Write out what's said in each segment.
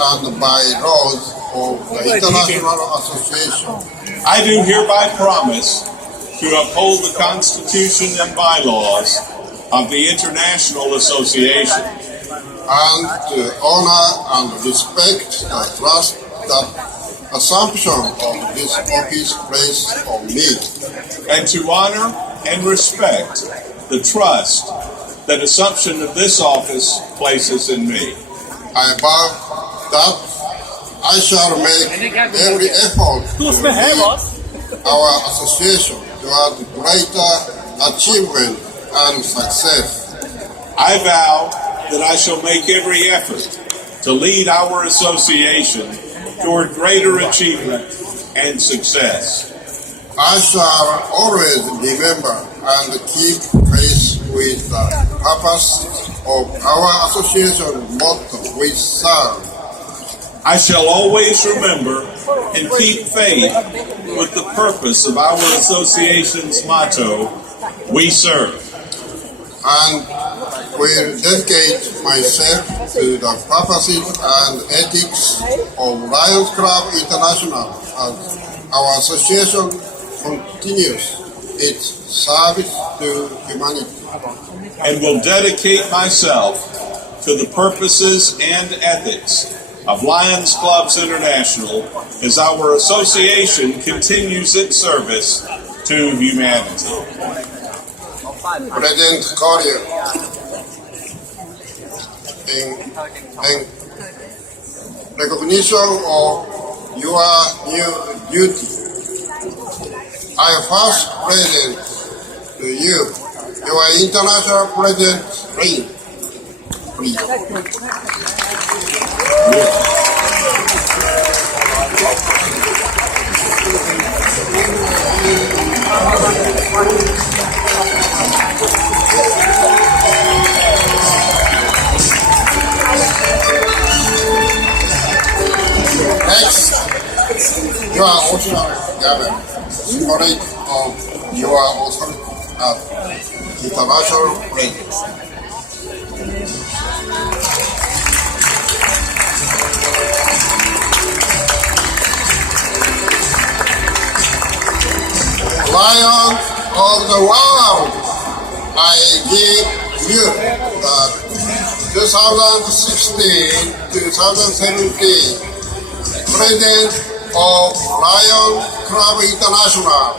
and by laws of the International Association. I do hereby promise to uphold the Constitution and bylaws of the International Association, and to honor and respect the trust that assumption of this office placed on me, and to honor and respect the trust that assumption of this office places in me. I vow that I shall make every effort to lead our association toward greater achievement and success. I vow that I shall make every effort to lead our association toward greater achievement and success. I shall always remember and keep pace with the purpose of our association motto, which serve. I shall always remember and keep faith with the purpose of our association's motto, we serve. And will dedicate myself to the purposes and ethics of Lions Club International as our association continues its service to humanity. And will dedicate myself to the purposes and ethics of Lions Clubs International as our association continues its service to humanity. President Corlew, in recognition of your new duty, I first present to you your International President ring. Please. Next, your original government, symbolic of your authority as international president. Lion of the world, I give you the 2016-2017 President of Lion Club International.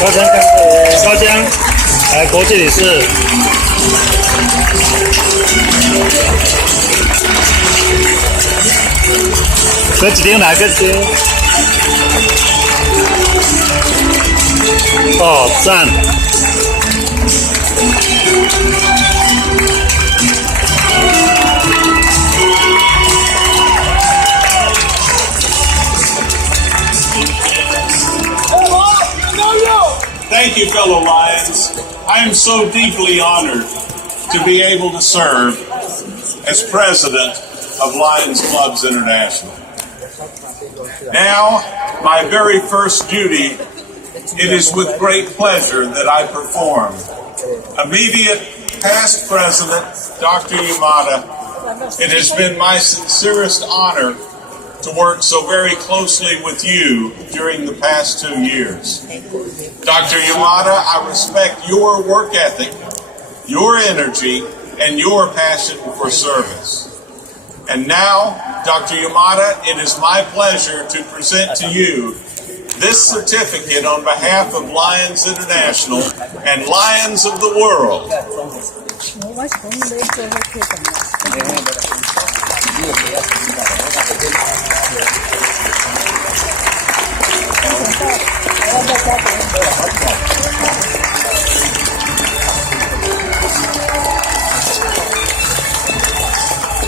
高江，来国际理事。这几天哪个节？哦，赞。Thank you, fellow Lions. I am so deeply honored to be able to serve as president of Lions Clubs International. Now, my very first duty, it is with great pleasure that I perform. Immediate past president, Dr. Yamada, it has been my sincerest honor to work so very closely with you during the past 2 years. Dr. Yamada, I respect your work ethic, your energy, and your passion for service. And now, Dr. Yamada, it is my pleasure to present to you this certificate on behalf of Lions International and Lions of the world.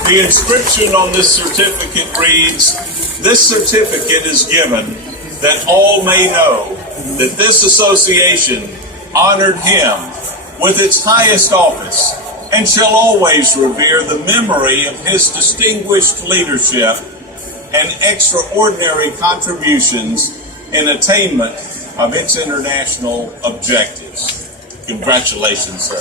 The inscription on this certificate reads, "This certificate is given that all may know that this association honored him with its highest office and shall always revere the memory of his distinguished leadership and extraordinary contributions in attainment of its international objectives." Congratulations, sir.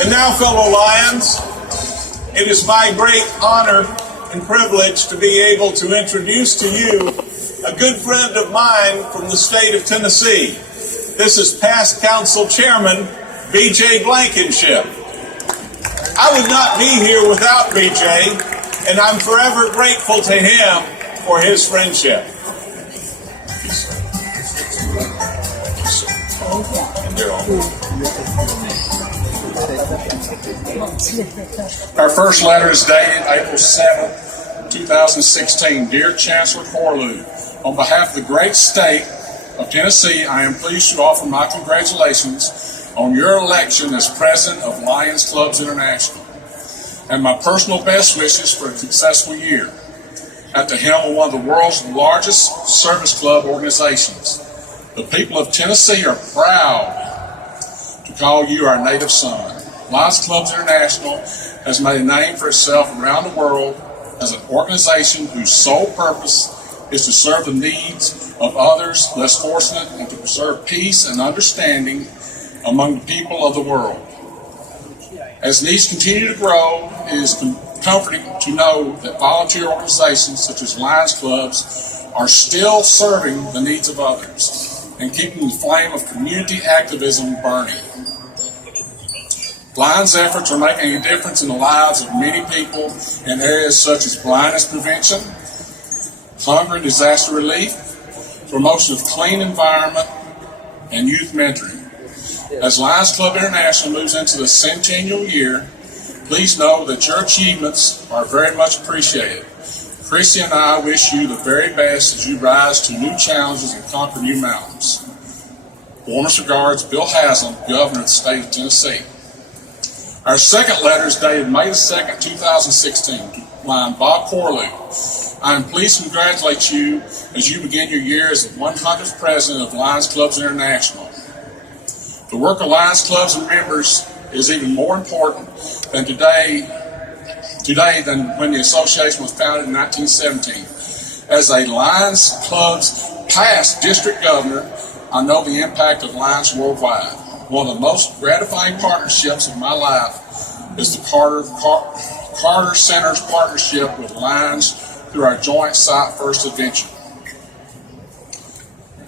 And now, fellow Lions, it is my great honor and privilege to be able to introduce to you a good friend of mine from the state of Tennessee. This is past council chairman, B.J. Blankenship. I would not be here without B.J., and I'm forever grateful to him for his friendship. Our first letter is dated April 7, 2016. Dear Chancellor Corlew, on behalf of the great state of Tennessee, I am pleased to offer my congratulations on your election as President of Lions Clubs International, and my personal best wishes for a successful year at the helm of one of the world's largest service club organizations. The people of Tennessee are proud to call you our native son. Lions Clubs International has made a name for itself around the world as an organization whose sole purpose is to serve the needs of others less fortunate and to preserve peace and understanding among the people of the world. As needs continue to grow, it is comforting to know that volunteer organizations such as Lions Clubs are still serving the needs of others and keeping the flame of community activism burning. Lions' efforts are making a difference in the lives of many people in areas such as blindness prevention, hunger and disaster relief, promotion of clean environment, and youth mentoring. As Lions Club International moves into the centennial year, please know that your achievements are very much appreciated. Chrissy and I wish you the very best as you rise to new challenges and conquer new mountains. Warmest regards, Bill Haslam, Governor of the State of Tennessee. Our second letter is dated May 2, 2016, to line Bob Corlew. I am pleased to congratulate you as you begin your year as the 100th President of Lions Clubs International. The work of Lions Clubs and members is even more important than today than when the association was founded in 1917. As a Lions Clubs past district governor, I know the impact of Lions worldwide. One of the most gratifying partnerships of my life is the Carter Center's partnership with Lions through our joint Sight First adventure.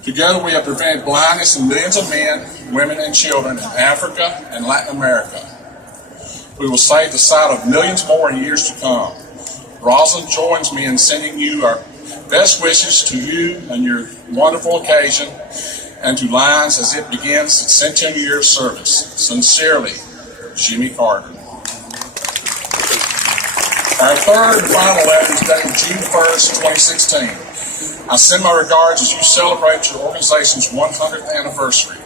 Together we have prevented blindness in millions of men, women, and children in Africa and Latin America. We will save the sight of millions more in years to come. Rosalind joins me in sending you our best wishes to you and your wonderful occasion, and to Lions as it begins its centennial year of service. Sincerely, Jimmy Carter. Our third and final letter is dated June 1st, 2016. I send my regards as you celebrate your organization's 100th anniversary.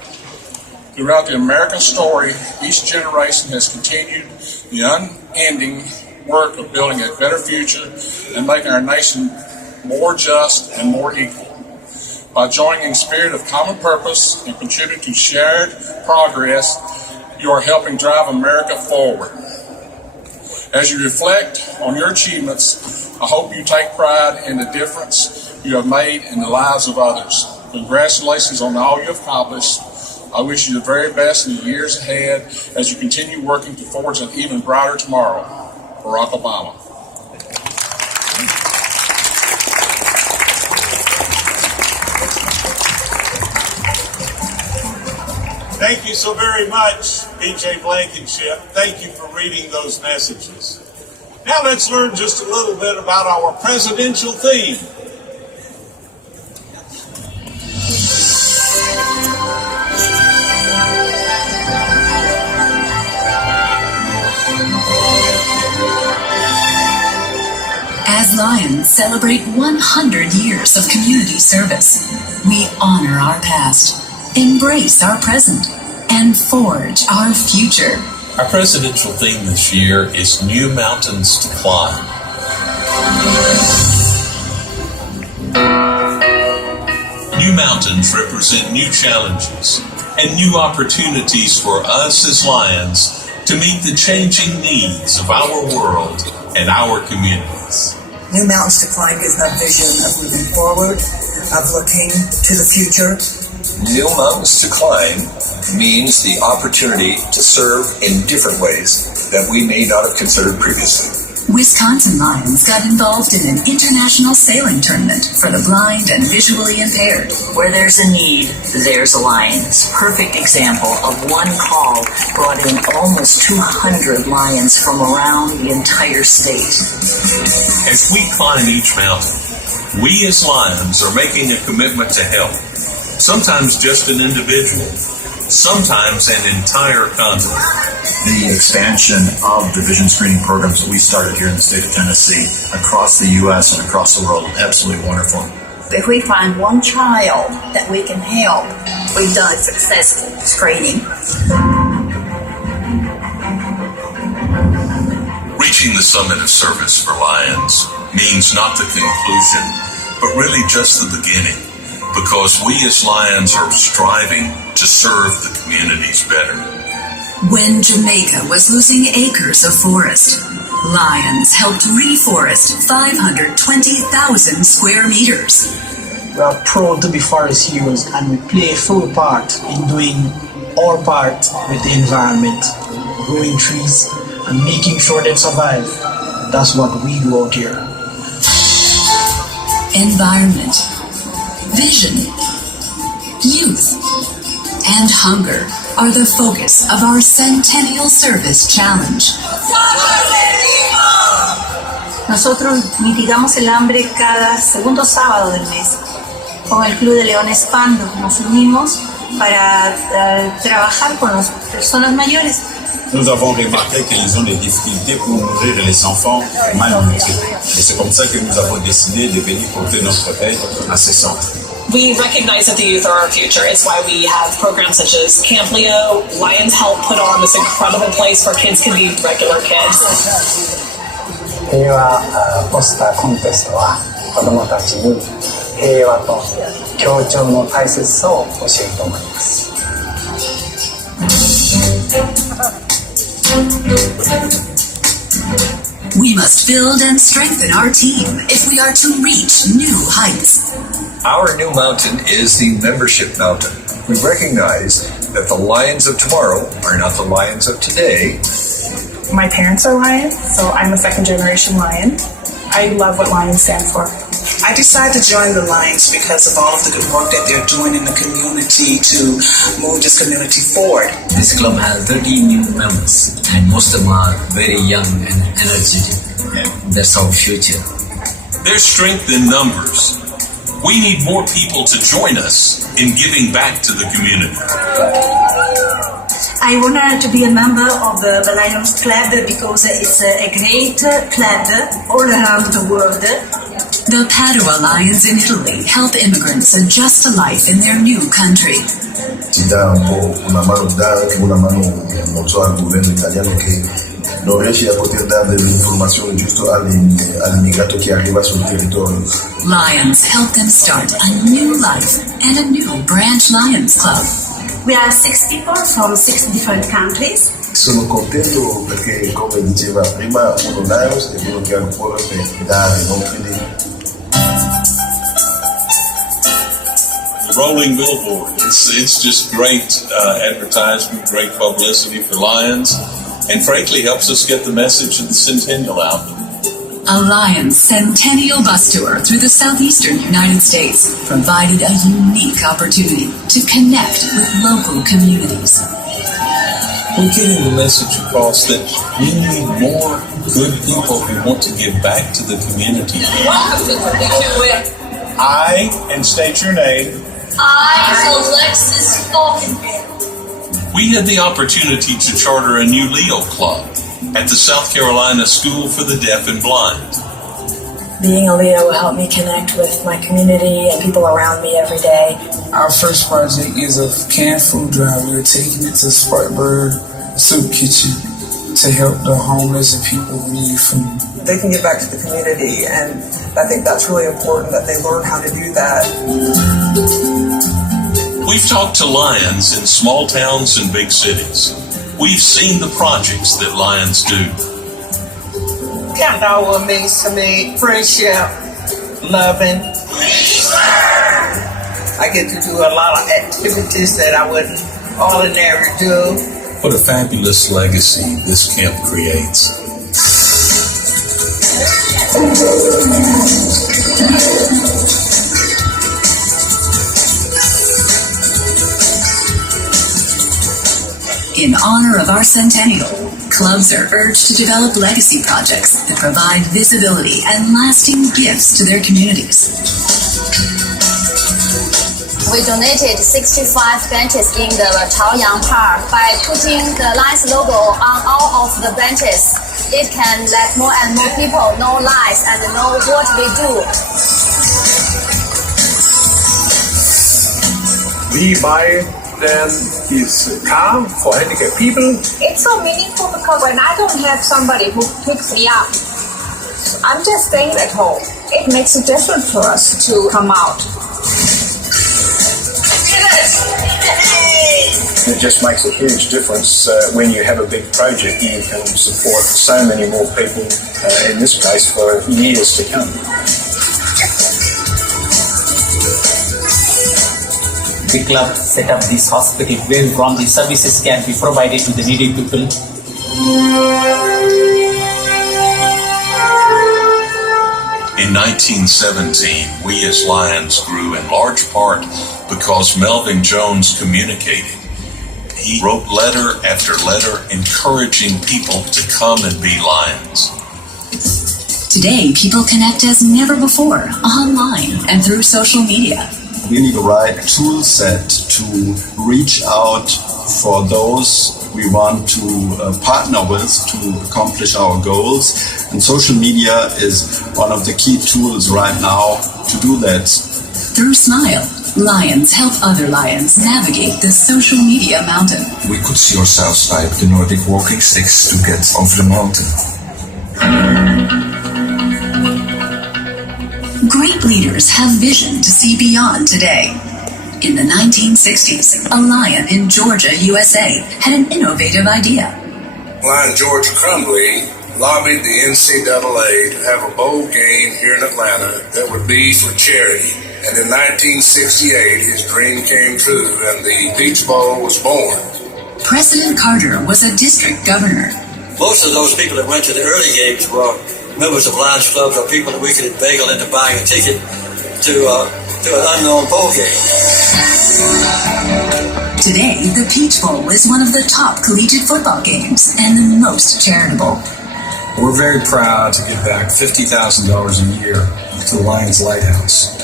Throughout the American story, each generation has continued the unending work of building a better future and making our nation more just and more equal. By joining in the spirit of common purpose and contributing to shared progress, you are helping drive America forward. As you reflect on your achievements, I hope you take pride in the difference you have made in the lives of others. Congratulations on all you have accomplished. I wish you the very best in the years ahead as you continue working to forge an even brighter tomorrow. Barack Obama. Thank you so very much, B.J. Blankenship. Thank you for reading those messages. Now let's learn just a little bit about our presidential theme. As Lions celebrate 100 years of community service, we honor our past, embrace our present, and forge our future. Our presidential theme this year is New Mountains to Climb. New mountains represent new challenges and new opportunities for us as Lions to meet the changing needs of our world and our communities. New Mountains to Climb gives a vision of moving forward, of looking to the future. New Mountains to Climb means the opportunity to serve in different ways that we may not have considered previously. Wisconsin Lions got involved in an international sailing tournament for the blind and visually impaired. Where there's a need, there's a Lions. Perfect example of one call brought in almost 200 Lions from around the entire state. As we climb each mountain, we as Lions are making a commitment to help. Sometimes just an individual, sometimes an entire continent. The expansion of the vision screening programs that we started here in the state of Tennessee across the U.S. and across the world, absolutely wonderful. If we find one child that we can help, we've done a successful screening. Reaching the summit of service for Lions means not the conclusion, but really just the beginning, because we as Lions are striving to serve the communities better. When Jamaica was losing acres of forest, Lions helped reforest 520,000 square meters. We are proud to be forest heroes, and we play a full part in doing our part with the environment, growing trees and making sure they survive. That's what we do out here. Environment, vision, youth, and hunger are the focus of our Centennial Service Challenge. Nosotros mitigamos el hambre cada segundo sábado del mes. Con el Club de Leones Pando nos unimos para trabajar con las personas mayores. Nous avons remarqué qu'ils ont des difficultés pour nourrir les enfants malnutris. Et c'est comme ça que nous avons décidé de venir porter notre aide à ces centres. We recognize that the youth are our future. It's why we have programs such as Camp Leo. Lions help put on this incredible place where kids can be regular kids. 平和ポスターコンテストは子どもたちに平和と協調の大切さを教えると思います。We must build and strengthen our team if we are to reach new heights. Our new mountain is the membership mountain. We recognize that the Lions of tomorrow are not the Lions of today. My parents are Lions, so I'm a second-generation Lion. I love what Lions stand for. I decided to join the Lions because of all of the good work that they're doing in the community to move this community forward. This club has 30 new members, and most of them are very young and energetic. That's our future. There's strength in numbers. We need more people to join us in giving back to the community. I wanted to be a member of the Lions Club because it's a great club all around the world. The Padua Lions in Italy help immigrants adjust to life in their new country. Ci dà una mano non so al governo italiano che non riesce a poter dare delle informazioni giuste all'immigrato che arriva sul territorio. Lions help them start a new life and a new branch Lions Club. We are 6 people from 6 different countries. Sono contento perché, come diceva prima, uno Lions è uno che ha il cuore per dare, non quindi. Rolling billboard. It's just great advertisement, great publicity for Lions, and frankly helps us get the message of the Centennial out. A Lions Centennial Bus Tour through the southeastern United States provided a unique opportunity to connect with local communities. We're getting the message across that we need more good people who want to give back to the community. Welcome to the I, and state your name. I, Alexis Falkenberg. We had the opportunity to charter a new Leo Club at the South Carolina School for the Deaf and Blind. Being a Leo will help me connect with my community and people around me every day. Our first project is a canned food drive. We're taking it to Spartanburg Soup Kitchen to help the homeless and people who need food. They can get back to the community, and I think that's really important that they learn how to do that. We've talked to Lions in small towns and big cities. We've seen the projects that Lions do. Count Hour means to me friendship, loving. I get to do a lot of activities that I wouldn't ordinarily do. What a fabulous legacy this camp creates. In honor of our centennial, clubs are urged to develop legacy projects that provide visibility and lasting gifts to their communities. We donated 65 benches in the Chaoyang Park. By putting the Lions logo on all of the benches, it can let more and more people know Lions and know what we do. We buy then his car for handicapped people. It's so meaningful because when I don't have somebody who picks me up, I'm just staying at home. It makes a difference for us to come out. It just makes a huge difference when you have a big project. You can support so many more people, in this case, for years to come. The club set up this hospital where from the services can be provided to the needy people. In 1917, we as Lions grew in large part because Melvin Jones communicated. He wrote letter after letter encouraging people to come and be Lions. Today, people connect as never before, online and through social media. We need the right tool set to reach out for those we want to partner with to accomplish our goals. And social media is one of the key tools right now to do that. Through Smile, Lions help other Lions navigate the social media mountain. We could see ourselves like the Nordic walking sticks to get over the mountain. Great leaders have vision to see beyond today. In the 1960s, a Lion in Georgia, USA, had an innovative idea. Lion George Crumley lobbied the NCAA to have a bowl game here in Atlanta that would be for charity. And in 1968, his dream came true and the Peach Bowl was born. President Carter was a district governor. Most of those people that went to the early games were members of Lions clubs or people that we could inveigle into buying a ticket to an unknown bowl game. Today, the Peach Bowl is one of the top collegiate football games and the most charitable. We're very proud to give back $50,000 a year to the Lions Lighthouse.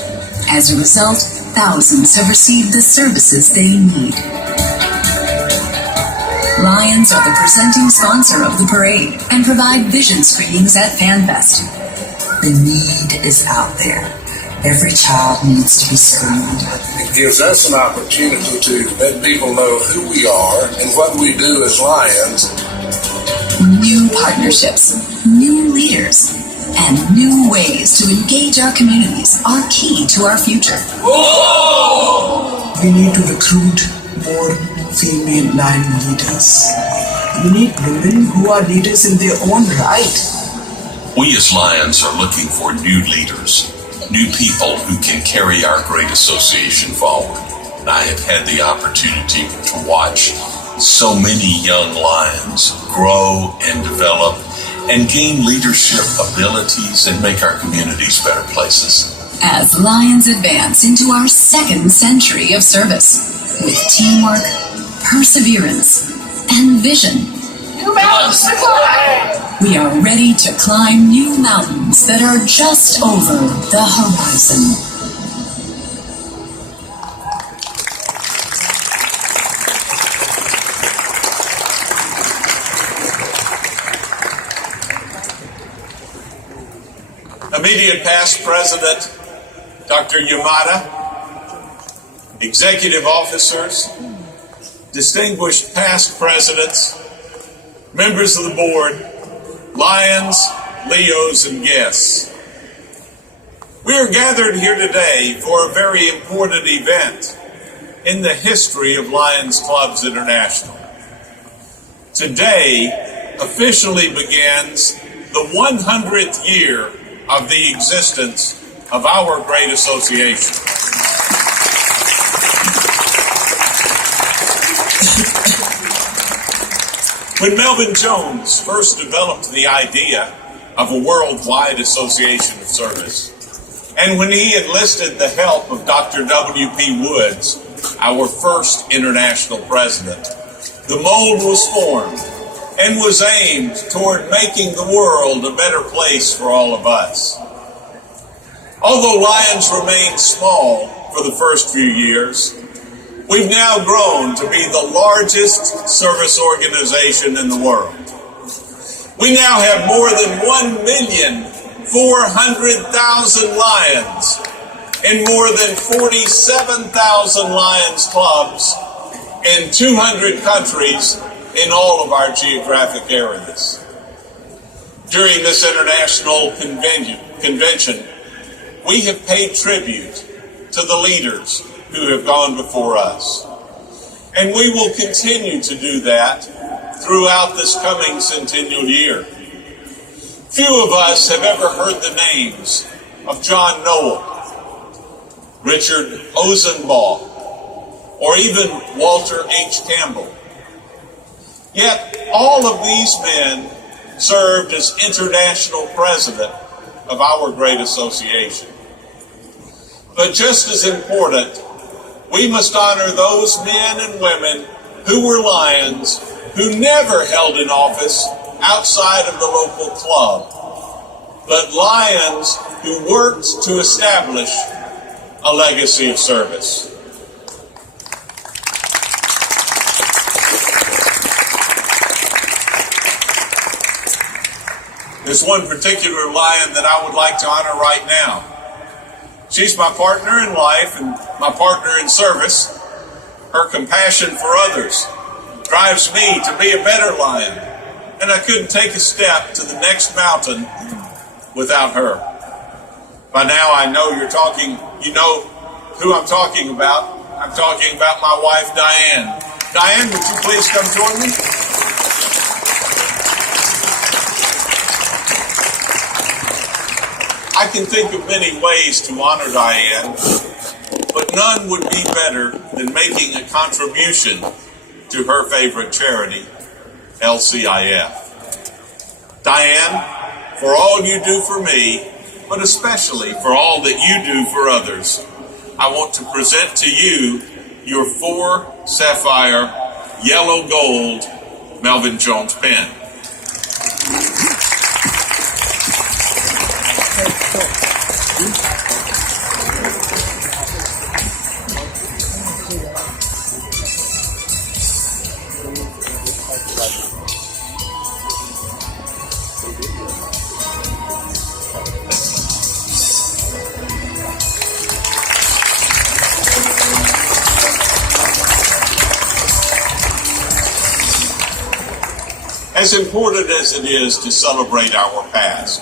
As a result, thousands have received the services they need. Lions are the presenting sponsor of the parade and provide vision screenings at FanFest. The need is out there. Every child needs to be screened. It gives us an opportunity to let people know who we are and what we do as Lions. New partnerships, new leaders, and new ways to engage our communities are key to our future. Whoa! We need to recruit more female Lion leaders. We need women who are leaders in their own right. We as Lions are looking for new leaders, new people who can carry our great association forward. And I have had the opportunity to watch so many young Lions grow and develop and gain leadership abilities and make our communities better places. As Lions advance into our second century of service, with teamwork, perseverance, and vision, we are ready to climb new mountains that are just over the horizon. Immediate past President Dr. Yamada, executive officers, distinguished past presidents, members of the board, Lions, Leos, and guests. We are gathered here today for a very important event in the history of Lions Clubs International. Today officially begins the 100th year of the existence of our great association. When Melvin Jones first developed the idea of a worldwide association of service, and when he enlisted the help of Dr. W.P. Woods, our first international president, the mold was formed and was aimed toward making the world a better place for all of us. Although Lions remained small for the first few years, we've now grown to be the largest service organization in the world. We now have more than 1,400,000 Lions in more than 47,000 Lions clubs in 200 countries in all of our geographic areas. During this international convention, we have paid tribute to the leaders who have gone before us. And we will continue to do that throughout this coming centennial year. Few of us have ever heard the names of John Noel, Richard Ozenbaugh, or even Walter H. Campbell. Yet all of these men served as international president of our great association. But just as important, we must honor those men and women who were Lions, who never held an office outside of the local club, but Lions who worked to establish a legacy of service. There's one particular Lion that I would like to honor right now. She's my partner in life and my partner in service. Her compassion for others drives me to be a better Lion, and I couldn't take a step to the next mountain without her. By now I know you know who I'm talking about. I'm talking about my wife, Diane. Diane, would you please come join me? I can think of many ways to honor Diane, but none would be better than making a contribution to her favorite charity, LCIF. Diane, for all you do for me, but especially for all that you do for others, I want to present to you your 4 sapphire yellow gold Melvin Jones pen. As important as it is to celebrate our past,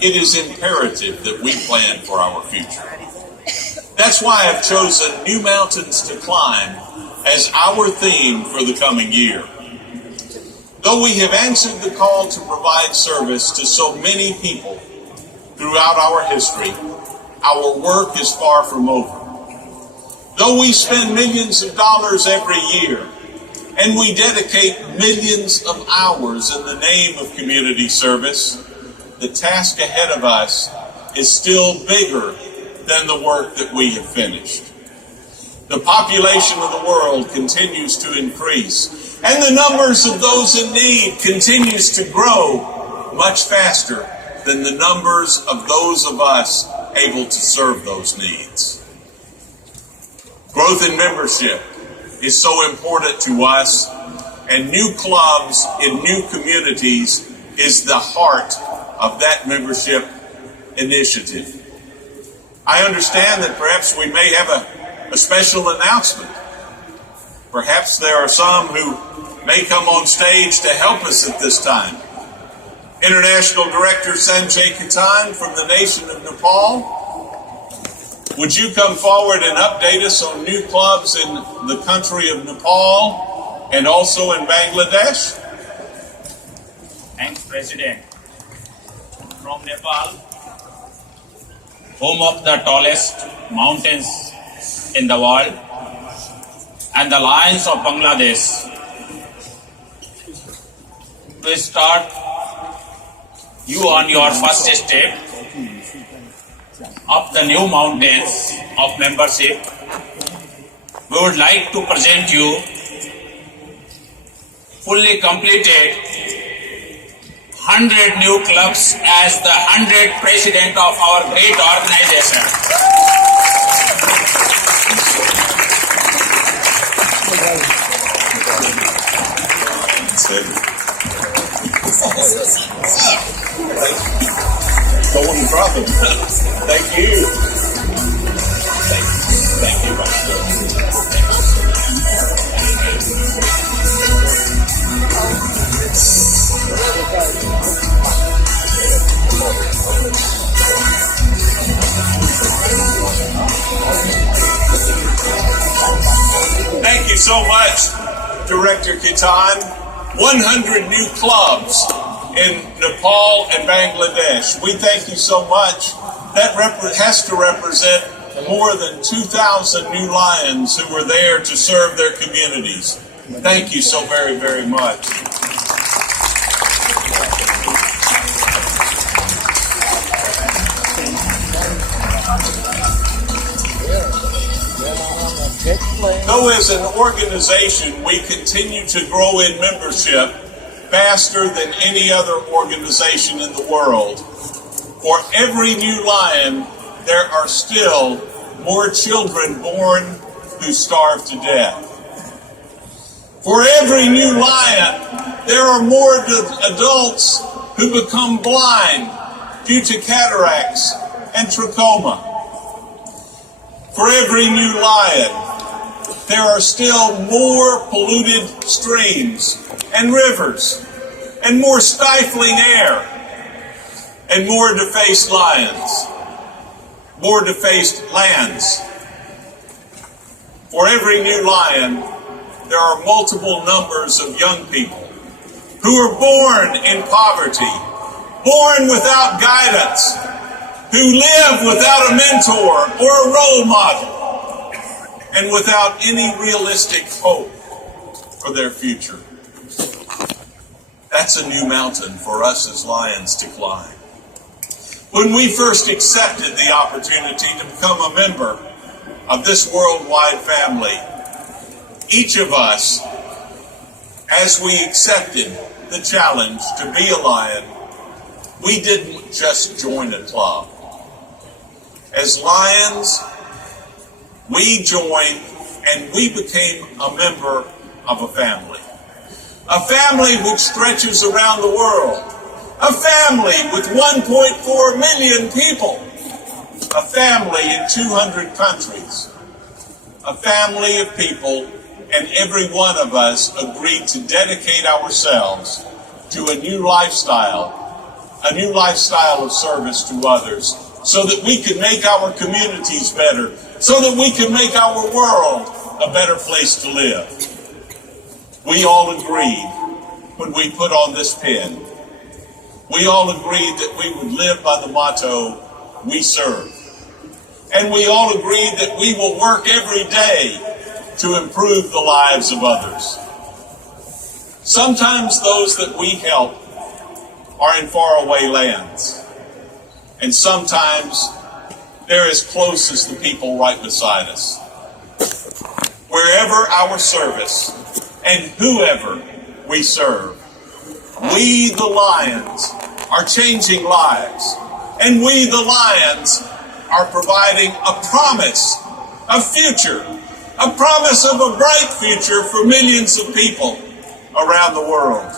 it is imperative that we plan for our future. That's why I've chosen New Mountains to Climb as our theme for the coming year. Though we have answered the call to provide service to so many people throughout our history, our work is far from over. Though we spend millions of dollars every year, and we dedicate millions of hours in the name of community service, the task ahead of us is still bigger than the work that we have finished. The population of the world continues to increase, and the numbers of those in need continues to grow much faster than the numbers of those of us able to serve those needs. Growth in membership is so important to us, and new clubs in new communities is the heart of that membership initiative. I understand that perhaps we may have a special announcement. Perhaps there are some who may come on stage to help us at this time. International Director Sanjay Khaitan from the nation of Nepal, would you come forward and update us on new clubs in the country of Nepal and also in Bangladesh? Thanks, President. From Nepal, home of the tallest mountains in the world, and the lions of Bangladesh, to start you on your first step of the new mountains of membership, we would like to present you fully completed 100 new clubs as the 100th president of our great organization. No problem. Thank you. Thank you, Vice President. Thank you so much, Director Kitan. 100 new clubs in Nepal and Bangladesh. We thank you so much. That has to represent more than 2,000 new Lions who were there to serve their communities. Thank you so very, very much. Though as an organization we continue to grow in membership faster than any other organization in the world, for every new Lion there are still more children born who starve to death. For every new Lion there are more adults who become blind due to cataracts and trachoma. For every new Lion there are still more polluted streams and rivers, and more stifling air, and more defaced lions, more defaced lands. For every new Lion, there are multiple numbers of young people who are born in poverty, born without guidance, who live without a mentor or a role model, and without any realistic hope for their future. That's a new mountain for us as Lions to climb. When we first accepted the opportunity to become a member of this worldwide family, each of us, as we accepted the challenge to be a Lion, we didn't just join a club. As Lions, we joined and we became a member of a family. A family which stretches around the world. A family with 1.4 million people. A family in 200 countries. A family of people, and every one of us agreed to dedicate ourselves to a new lifestyle of service to others, so that we can make our communities better, so that we can make our world a better place to live. We all agreed when we put on this pin. We all agreed that we would live by the motto, we serve. And we all agreed that we will work every day to improve the lives of others. Sometimes those that we help are in faraway lands. And sometimes they're as close as the people right beside us. Wherever our service and whoever we serve, we the Lions are changing lives. And we the Lions are providing a promise, a future, a promise of a bright future for millions of people around the world.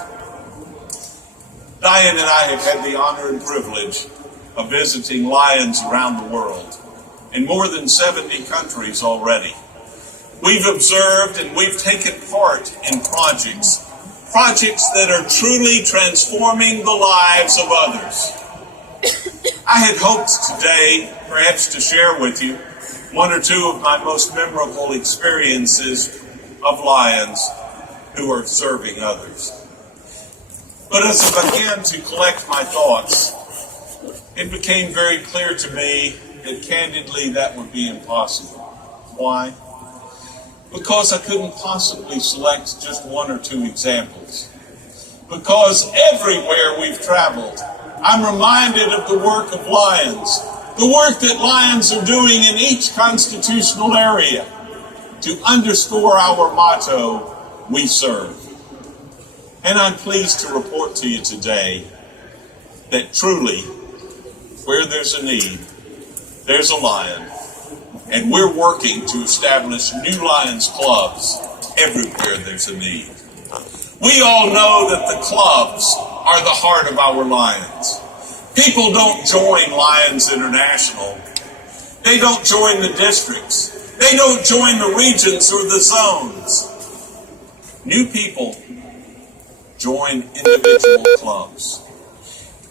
Diane and I have had the honor and privilege of visiting Lions around the world in more than 70 countries already. We've observed and we've taken part in projects that are truly transforming the lives of others. I had hoped today perhaps to share with you one or two of my most memorable experiences of Lions who are serving others. But as I began to collect my thoughts, it became very clear to me that candidly that would be impossible. Why? Because I couldn't possibly select just one or two examples. Because everywhere we've traveled, I'm reminded of the work of Lions, the work that Lions are doing in each constitutional area to underscore our motto, we serve. And I'm pleased to report to you today that truly, where there's a need, there's a Lion. And we're working to establish new Lions clubs everywhere there's a need. We all know that the clubs are the heart of our Lions. People don't join Lions International. They don't join the districts. They don't join the regions or the zones. New people join individual clubs.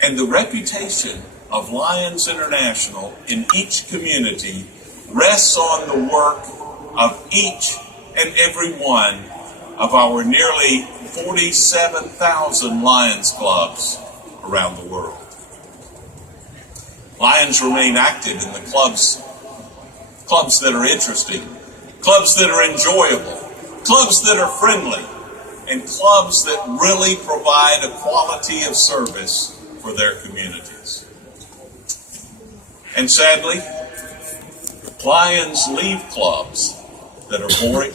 And the reputation of Lions International in each community rests on the work of each and every one of our nearly 47,000 Lions clubs around the world. Lions remain active in the clubs that are interesting, clubs that are enjoyable, clubs that are friendly, and clubs that really provide a quality of service for their communities. And sadly, Lions leave clubs that are boring,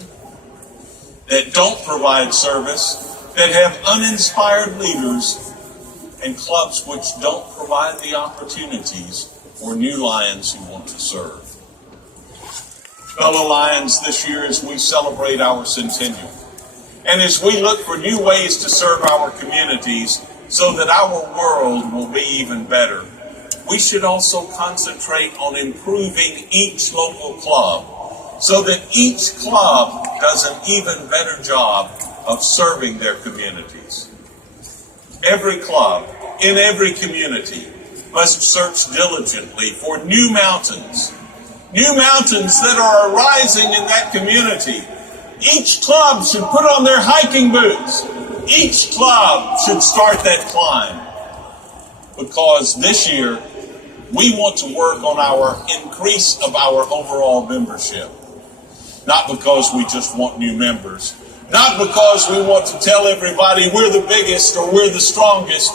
that don't provide service, that have uninspired leaders, and clubs which don't provide the opportunities for new Lions who want to serve. Fellow Lions, this year as we celebrate our centennial, and as we look for new ways to serve our communities so that our world will be even better, we should also concentrate on improving each local club so that each club does an even better job of serving their communities. Every club in every community must search diligently for new mountains that are arising in that community. Each club should put on their hiking boots. Each club should start that climb. Because this year, we want to work on our increase of our overall membership. Not because we just want new members. Not because we want to tell everybody we're the biggest or we're the strongest,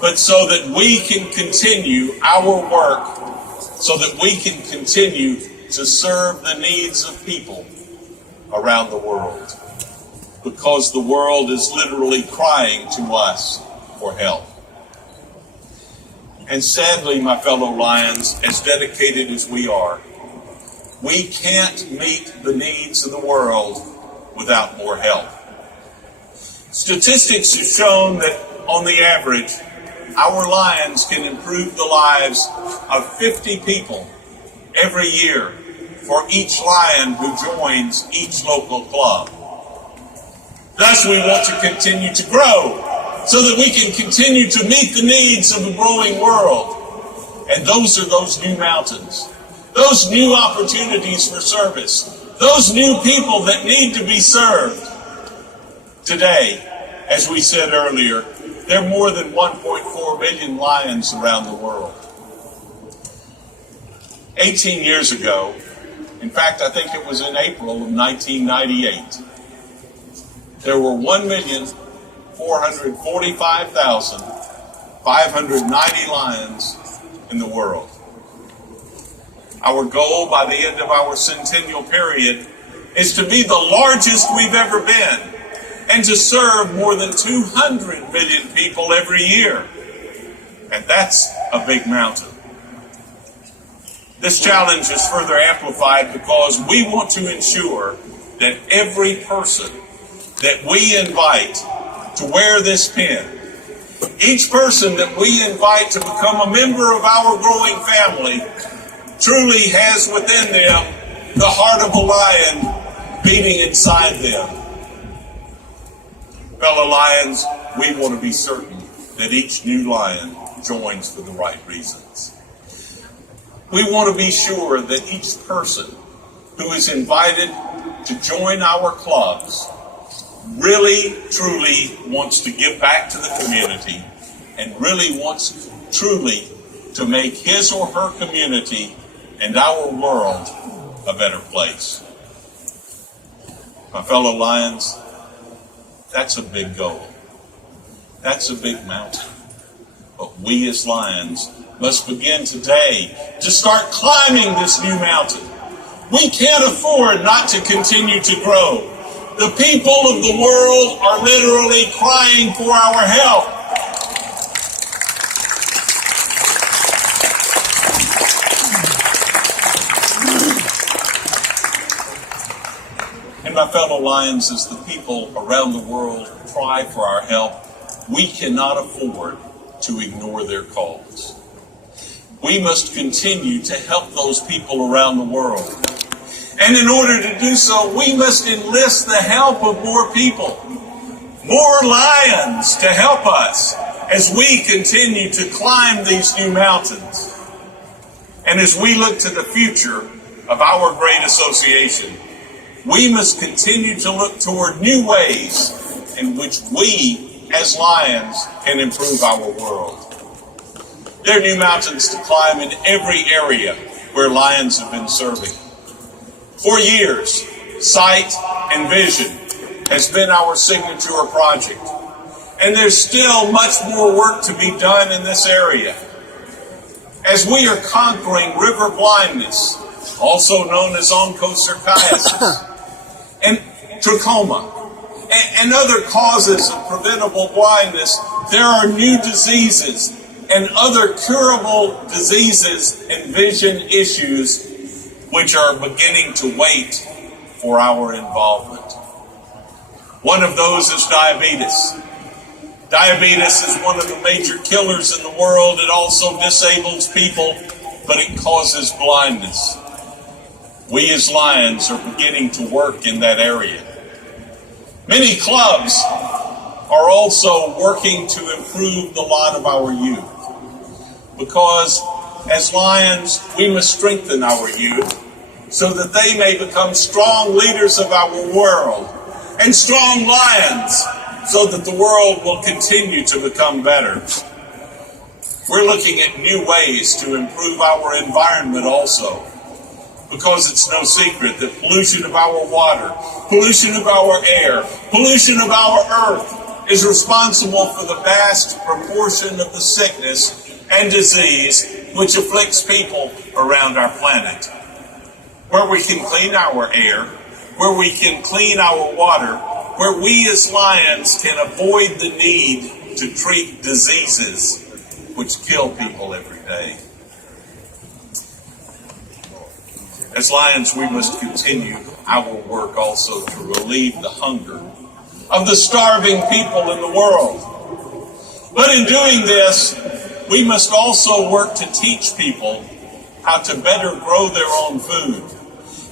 but so that we can continue our work, so that we can continue to serve the needs of people around the world. Because the world is literally crying to us for help. And sadly, my fellow Lions, as dedicated as we are, we can't meet the needs of the world without more help. Statistics have shown that on the average, our Lions can improve the lives of 50 people every year for each Lion who joins each local club. Thus, we want to continue to grow so that we can continue to meet the needs of a growing world. And those are those new mountains, those new opportunities for service, those new people that need to be served. Today, as we said earlier, there are more than 1.4 million Lions around the world. 18 years ago, in fact, I think it was in April of 1998, there were 1,445,590 Lions in the world. Our goal by the end of our centennial period is to be the largest we've ever been and to serve more than 200 million people every year. And that's a big mountain. This challenge is further amplified because we want to ensure that every person that we invite to wear this pin, each person that we invite to become a member of our growing family, truly has within them the heart of a Lion beating inside them. Fellow Lions, we want to be certain that each new Lion joins for the right reasons. We want to be sure that each person who is invited to join our clubs really, truly wants to give back to the community and really wants truly to make his or her community and our world a better place. My fellow Lions, that's a big goal. That's a big mountain. But we as Lions must begin today to start climbing this new mountain. We can't afford not to continue to grow. The people of the world are literally crying for our help. And my fellow Lions, as the people around the world cry for our help, we cannot afford to ignore their calls. We must continue to help those people around the world. And in order to do so, we must enlist the help of more people, more Lions to help us as we continue to climb these new mountains. And as we look to the future of our great association, we must continue to look toward new ways in which we, as Lions, can improve our world. There are new mountains to climb in every area where Lions have been serving. For years, Sight and Vision has been our signature project, and there's still much more work to be done in this area. As we are conquering river blindness, also known as onchocerciasis, and trachoma, and other causes of preventable blindness, there are new diseases and other curable diseases and vision issues which are beginning to wait for our involvement. One of those is diabetes. Diabetes is one of the major killers in the world. It also disables people, but it causes blindness. We as Lions are beginning to work in that area. Many clubs are also working to improve the lot of our youth, because as Lions, we must strengthen our youth so that they may become strong leaders of our world and strong Lions so that the world will continue to become better. We're looking at new ways to improve our environment also, because it's no secret that pollution of our water, pollution of our air, pollution of our earth is responsible for the vast proportion of the sickness and disease which afflicts people around our planet. Where we can clean our air, where we can clean our water, where we as Lions can avoid the need to treat diseases which kill people every day. As Lions, we must continue our work also to relieve the hunger of the starving people in the world. But in doing this, we must also work to teach people how to better grow their own food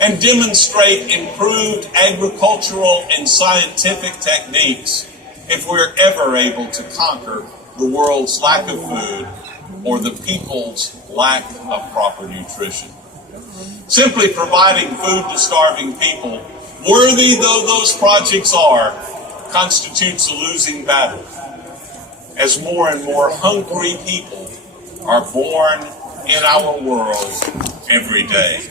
and demonstrate improved agricultural and scientific techniques if we're ever able to conquer the world's lack of food or the people's lack of proper nutrition. Simply providing food to starving people, worthy though those projects are, constitutes a losing battle, as more and more hungry people are born in our world every day.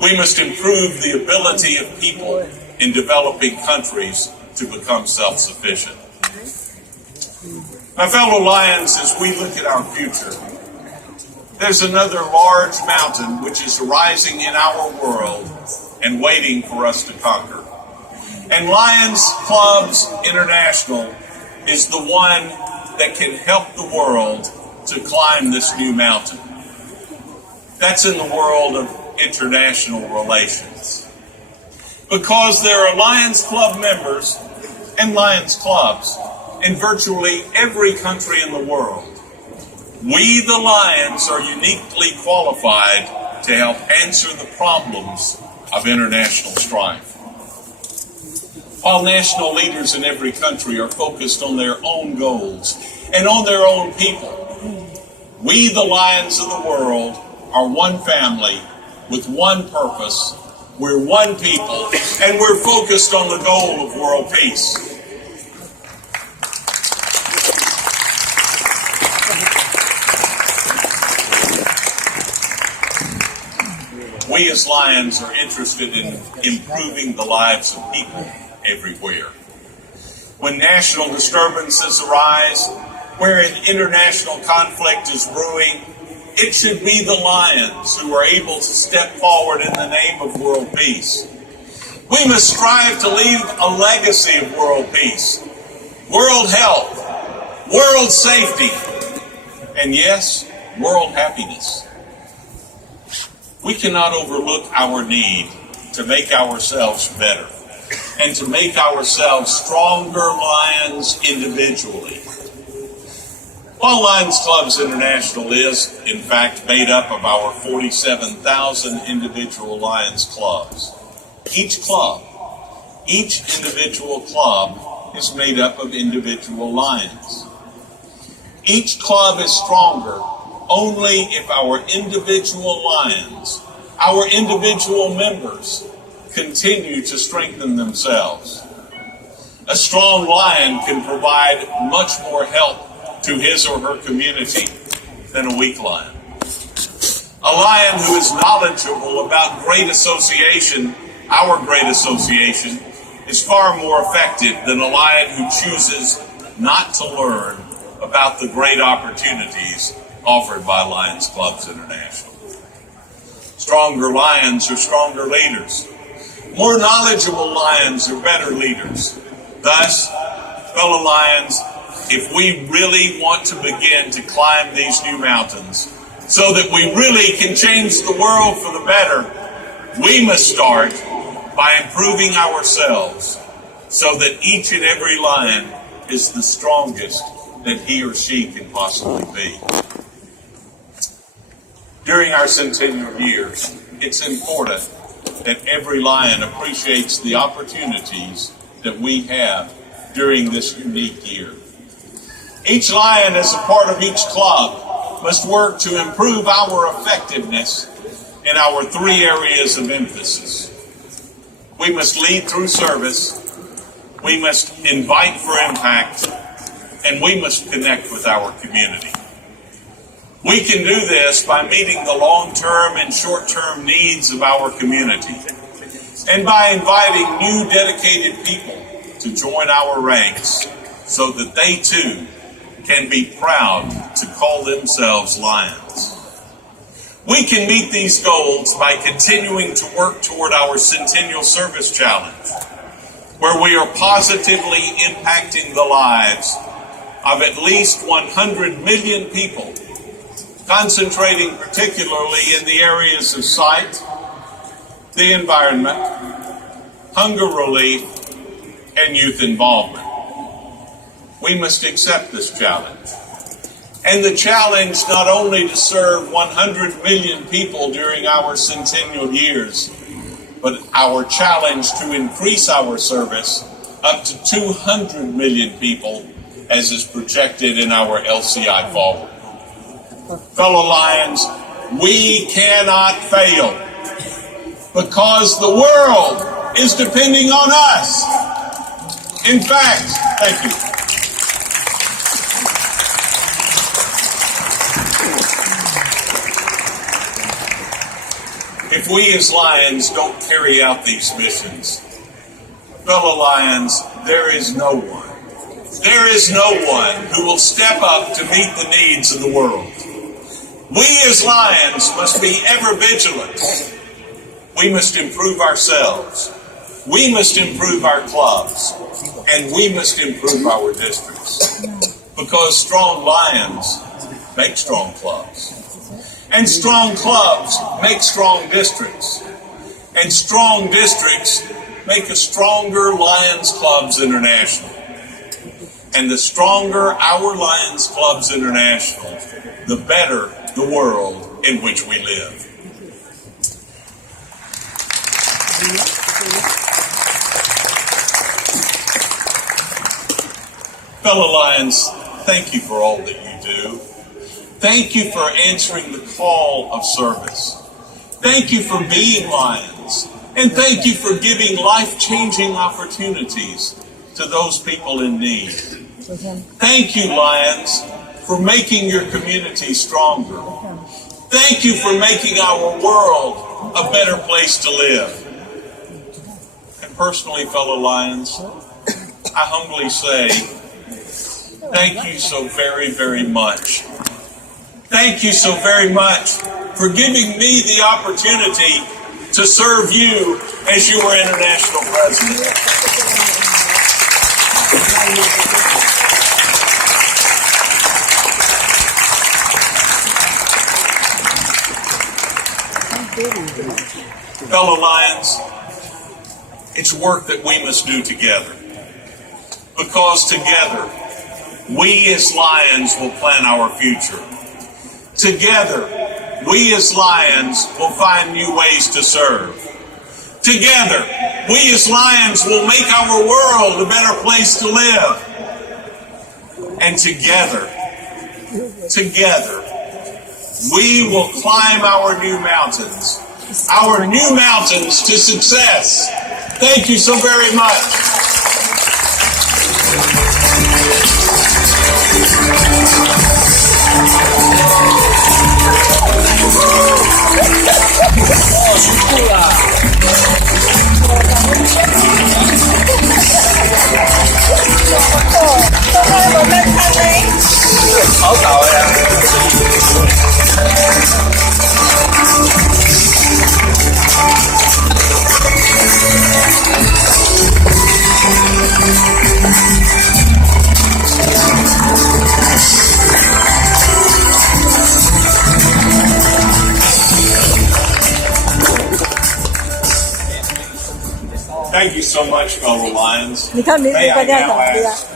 We must improve the ability of people in developing countries to become self-sufficient. My fellow Lions, as we look at our future, there's another large mountain which is rising in our world and waiting for us to conquer. And Lions Clubs International is the one that can help the world to climb this new mountain. That's in the world of international relations. Because there are Lions Club members and Lions Clubs in virtually every country in the world. We, the Lions, are uniquely qualified to help answer the problems of international strife. While national leaders in every country are focused on their own goals and on their own people, we, the Lions of the world, are one family with one purpose We're one people, and we're focused on the goal of world peace. We as Lions are interested in improving the lives of people everywhere. When national disturbances arise, where an international conflict is brewing, it should be the Lions who are able to step forward in the name of world peace. We must strive to leave a legacy of world peace, world health, world safety, and yes, world happiness. We cannot overlook our need to make ourselves better and to make ourselves stronger Lions individually. While Lions Clubs International is, in fact, made up of our 47,000 individual Lions clubs, each individual club is made up of individual Lions. Each club is stronger only if our individual Lions, our individual members, continue to strengthen themselves. A strong Lion can provide much more help to his or her community than a weak Lion. A Lion who is knowledgeable about great association, our great association, is far more effective than a Lion who chooses not to learn about the great opportunities offered by Lions Clubs International. Stronger Lions are stronger leaders. More knowledgeable Lions are better leaders. Thus, fellow Lions, if we really want to begin to climb these new mountains so that we really can change the world for the better, we must start by improving ourselves so that each and every Lion is the strongest that he or she can possibly be. During our centennial years, it's important that every Lion appreciates the opportunities that we have during this unique year. Each Lion, as a part of each club, must work to improve our effectiveness in our three areas of emphasis. We must lead through service, we must invite for impact, and we must connect with our community. We can do this by meeting the long-term and short-term needs of our community, and by inviting new dedicated people to join our ranks so that they too can be proud to call themselves Lions. We can meet these goals by continuing to work toward our Centennial Service Challenge, where we are positively impacting the lives of at least 100 million people, concentrating particularly in the areas of sight, the environment, hunger relief, and youth involvement. We must accept this challenge. And the challenge not only to serve 100 million people during our centennial years, but our challenge to increase our service up to 200 million people, as is projected in our LCI Forward. Fellow Lions, we cannot fail because the world is depending on us. In fact, thank you. If we as Lions don't carry out these missions, fellow Lions, there is no one who will step up to meet the needs of the world. We as Lions must be ever vigilant. We must improve ourselves. We must improve our clubs. And we must improve our districts. Because strong Lions make strong clubs. And strong clubs make strong districts. And strong districts make a stronger Lions Clubs International. And the stronger our Lions Clubs International, the better the world in which we live. Fellow Lions, thank you for all that you do. Thank you for answering the call of service. Thank you for being Lions. And thank you for giving life-changing opportunities to those people in need. Thank you, Lions, for making your community stronger. Thank you for making our world a better place to live. And personally, fellow Lions, I humbly say, thank you so very, very much. Thank you so very much for giving me the opportunity to serve you as your International President. Fellow Lions, it's work that we must do together. Because together, we as Lions will plan our future. Together, we as Lions will find new ways to serve. Together, we as Lions will make our world a better place to live. And together, we will climb our new mountains to success. Thank you so very much. Thank you so much, fellow Lions. May I now ask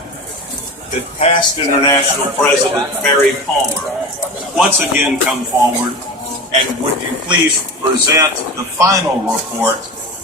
that past International President Barry Palmer once again come forward, and would you please present the final report